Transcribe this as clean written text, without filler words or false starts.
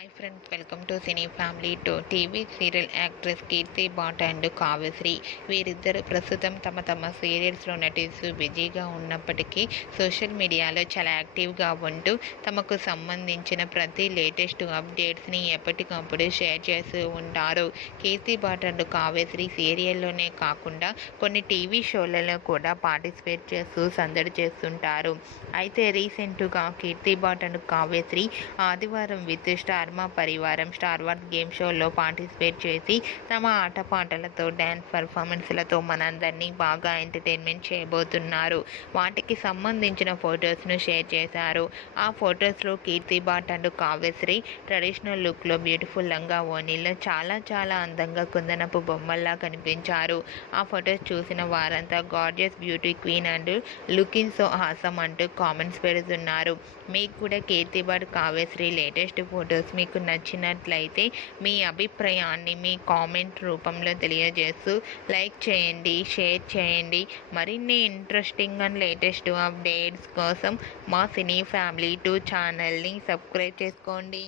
Hi friends, welcome to cine family two. TV serial actress Keerthi Bhat and Kavyasri వీరిద్దరు ప్రస్తుతం తమ సీరియల్స్లో నటిస్తూ బిజీగా ఉన్నప్పటికీ సోషల్ మీడియాలో చాలా యాక్టివ్గా ఉంటూ తమకు సంబంధించిన ప్రతి లేటెస్ట్ అప్డేట్స్ని ఎప్పటికప్పుడు షేర్ చేస్తూ ఉంటారు. కీర్తి బాట్ అండ్ కావ్యశ్రీ సీరియల్లోనే కాకుండా కొన్ని టీవీ షోలలో కూడా పార్టిసిపేట్ చేస్తూ సందడి చేస్తుంటారు. అయితే రీసెంట్గా కీర్తి బాట్ అండ్ కావ్యశ్రీ ఆదివారం విత్ స్టార్ మా పరివారం స్టార్ వార్స్ గేమ్ షోలో పార్టిసిపేట్ చేసి తమ ఆటపాటలతో డ్యాన్స్ పర్ఫార్మెన్స్లతో మనందరినీ బాగా ఎంటర్టైన్మెంట్ చేయబోతున్నారు. వాటికి సంబంధించిన ఫొటోస్ను షేర్ చేశారు. ఆ ఫొటోస్లో కీర్తి బాట్ అండ్ కావ్యశ్రీ ట్రెడిషనల్ లుక్లో బ్యూటిఫుల్ లంగా ఓణీలో చాలా అందంగా కుందనపు బొమ్మల్లా కనిపించారు. ఆ ఫొటోస్ చూసిన వారంతా gorgeous beauty queen and looking so handsome అంటూ కామెంట్స్ పెడుతున్నారు. మీకు కూడా కీర్తి బాట్ కావ్యశ్రీ లేటెస్ట్ ఫొటోస్ మీకు నచ్చినట్లయితే మీ అభిప్రాయాన్ని మీ కామెంట్ రూపంలో తెలియజేస్తూ లైక్ చేయండి, షేర్ చేయండి. మరిన్ని ఇంట్రెస్టింగ్ అండ్ లేటెస్ట్ అప్డేట్స్ కోసం మా సినీ ఫ్యామిలీ 2 ఛానల్ని సబ్స్క్రైబ్ చేసుకోండి.